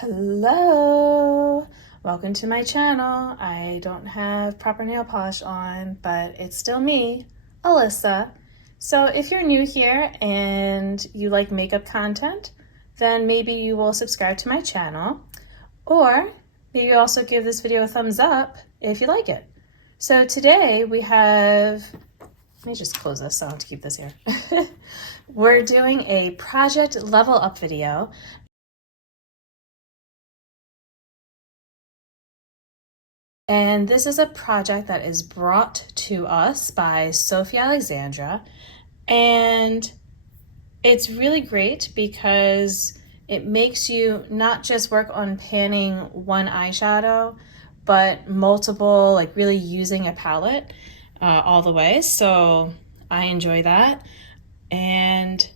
Hello, welcome to my channel. I don't have proper nail polish on, but it's still me, Alyssa. So if you're new here and you like makeup content, then maybe you will subscribe to my channel, or maybe also give this video a thumbs up if you like it. So today we have, let me just close this so I don't have to keep this here. We're doing a project level up video. And this is a project that is brought to us by Sophie Alexandra. And it's really great because it makes you not just work on panning one eyeshadow, but multiple, like really using a palette all the way. So I enjoy that. And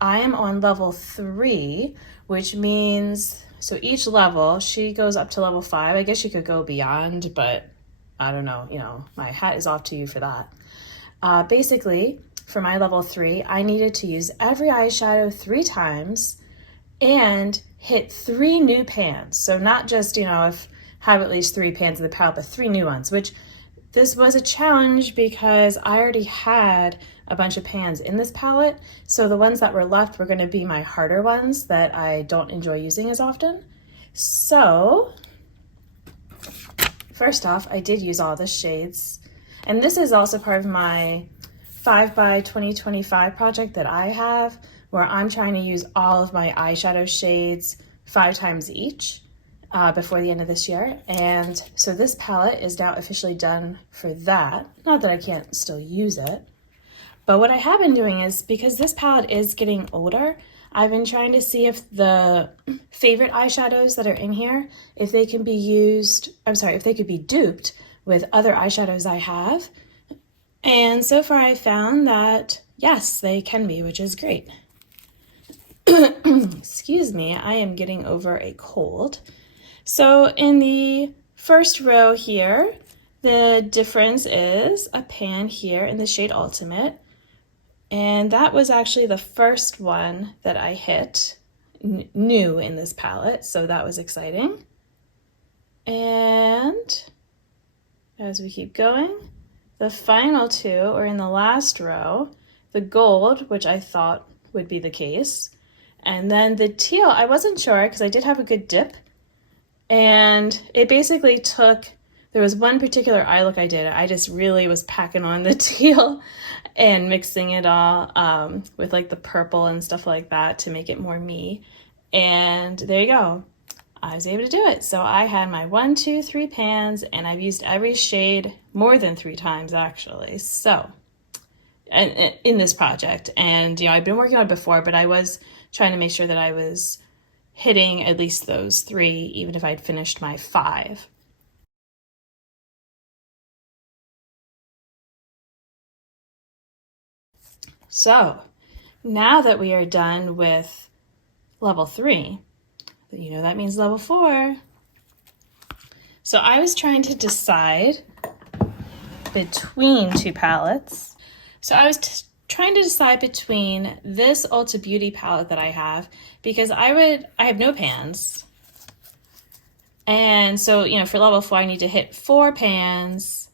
I am on level 3, which means, so each level, she goes up to level 5. I guess you could go beyond, but I don't know, my hat is off to you for that. Basically, for my level 3, I needed to use every eyeshadow 3 times and hit 3 new pans. So not just, have at least 3 pans in the palette, but 3 new ones, which this was a challenge because I already had a bunch of pans in this palette. So the ones that were left were gonna be my harder ones that I don't enjoy using as often. So first off, I did use all the shades. And this is also part of my 5 by 2025 project that I have, where I'm trying to use all of my eyeshadow shades 5 times each before the end of this year. And so this palette is now officially done for that. Not that I can't still use it. But what I have been doing is, because this palette is getting older, I've been trying to see if the favorite eyeshadows that are in here, if they can be used, if they could be duped with other eyeshadows I have. And so far I found that yes, they can be, which is great. Excuse me, I am getting over a cold. So in the first row here, the difference is a pan here in the shade Ultimate. And that was actually the first one that I hit new in this palette, so that was exciting. And as we keep going, the final 2 are in the last row, the gold, which I thought would be the case, and then the teal. I wasn't sure because I did have a good dip, and it basically took, there was one particular eye look I did, I just really was packing on the teal and mixing it all with like the purple and stuff like that to make it more me. And there you go. I was able to do it. So I had my 1, 2, 3 pans, and I've used every shade more than 3 times actually. So, and in this project, and I've been working on it before, but I was trying to make sure that I was hitting at least those 3, even if I'd finished my 5. So now that we are done with level 3, that means level 4. So I was trying to decide between 2 palettes. So I was trying to decide between this Ulta Beauty palette that I have, because I have no pans. And so, for level 4, I need to hit 4 pans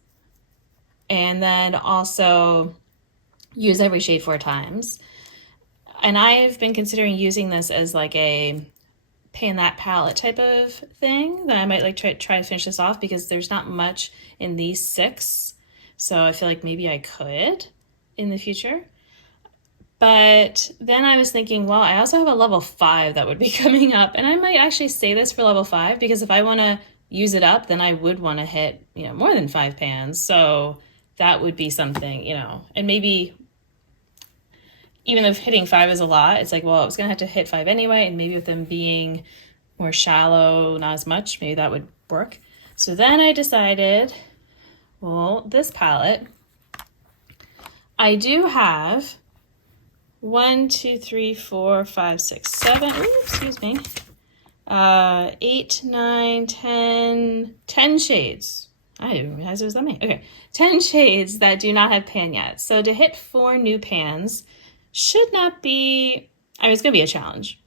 and then also use every shade 4 times. And I've been considering using this as like a pan that palette type of thing, that I might like try to finish this off, because there's not much in these 6. So I feel like maybe I could in the future. But then I was thinking, well, I also have a level 5 that would be coming up, and I might actually say this for level 5, because if I want to use it up, then I would want to hit, more than 5 pans. So that would be something, and maybe even if hitting 5 is a lot, it's like, well, I was going to have to hit 5 anyway, and maybe with them being more shallow, not as much, maybe that would work. So then I decided, well, this palette, I do have 1, 2, 3, 4, 5, 6, 7, ooh, excuse me, 8, 9, 10 shades. I didn't realize it was that many. Okay, 10 shades that do not have pan yet. So to hit 4 new pans should not be, it's going to be a challenge.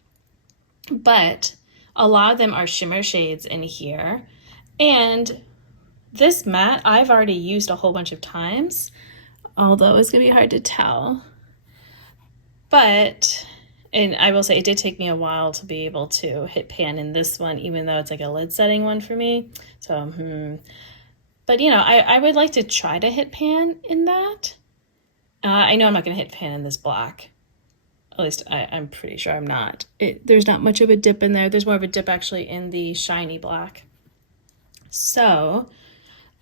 But A lot of them are shimmer shades in here. And this mat I've already used a whole bunch of times, although it's gonna be hard to tell. But, and I will say it did take me a while to be able to hit pan in this one, even though it's like a lid setting one for me. So, but you know, I would like to try to hit pan in that. I know I'm not gonna hit pan in this black. At least I'm pretty sure I'm not. There's not much of a dip in there. There's more of a dip actually in the shiny black. So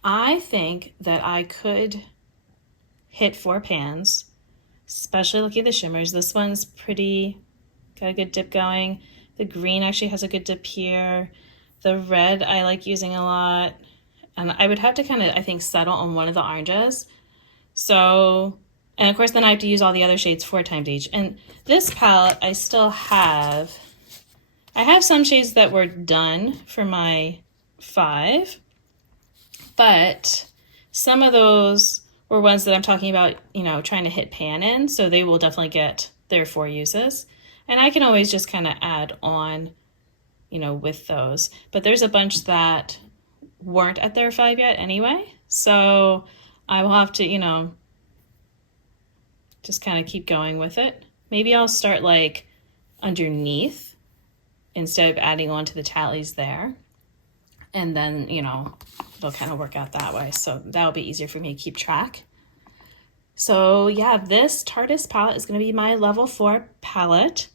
I think that I could hit 4 pans, especially looking at the shimmers. This one's pretty, got a good dip going. The green actually has a good dip here. The red I like using a lot. And I would have to kind of, I think, settle on one of the oranges. So, and of course then I have to use all the other shades 4 times each. And this palette I still have, I have some shades that were done for my 5, but some of those were ones that I'm talking about, you know, trying to hit pan in, so they will definitely get their 4 uses. And I can always just kind of add on, you know, with those. But there's a bunch that weren't at their 5 yet anyway, so I will have to, you know, just kind of keep going with it. Maybe I'll start like underneath instead of adding on to the tallies there. And then, you know, it'll kind of work out that way. So that'll be easier for me to keep track. So yeah, this Tarteist palette is going to be my level 4 palette.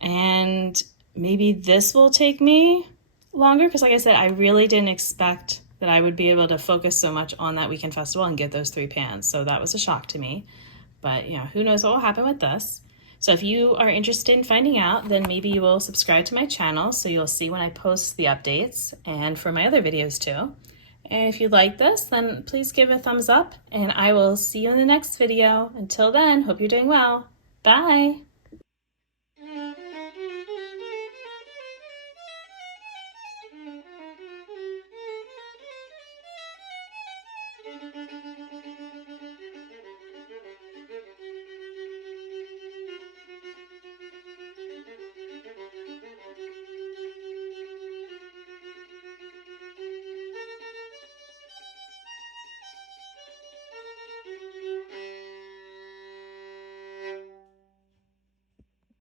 And maybe this will take me longer because like I said, I really didn't expect that I would be able to focus so much on that weekend festival and get those 3 pans. So that was a shock to me. But you know, who knows what will happen with this. So if you are interested in finding out, then maybe you will subscribe to my channel so you'll see when I post the updates and for my other videos too. And if you like this, then please give a thumbs up and I will see you in the next video. Until then, hope you're doing well. Bye!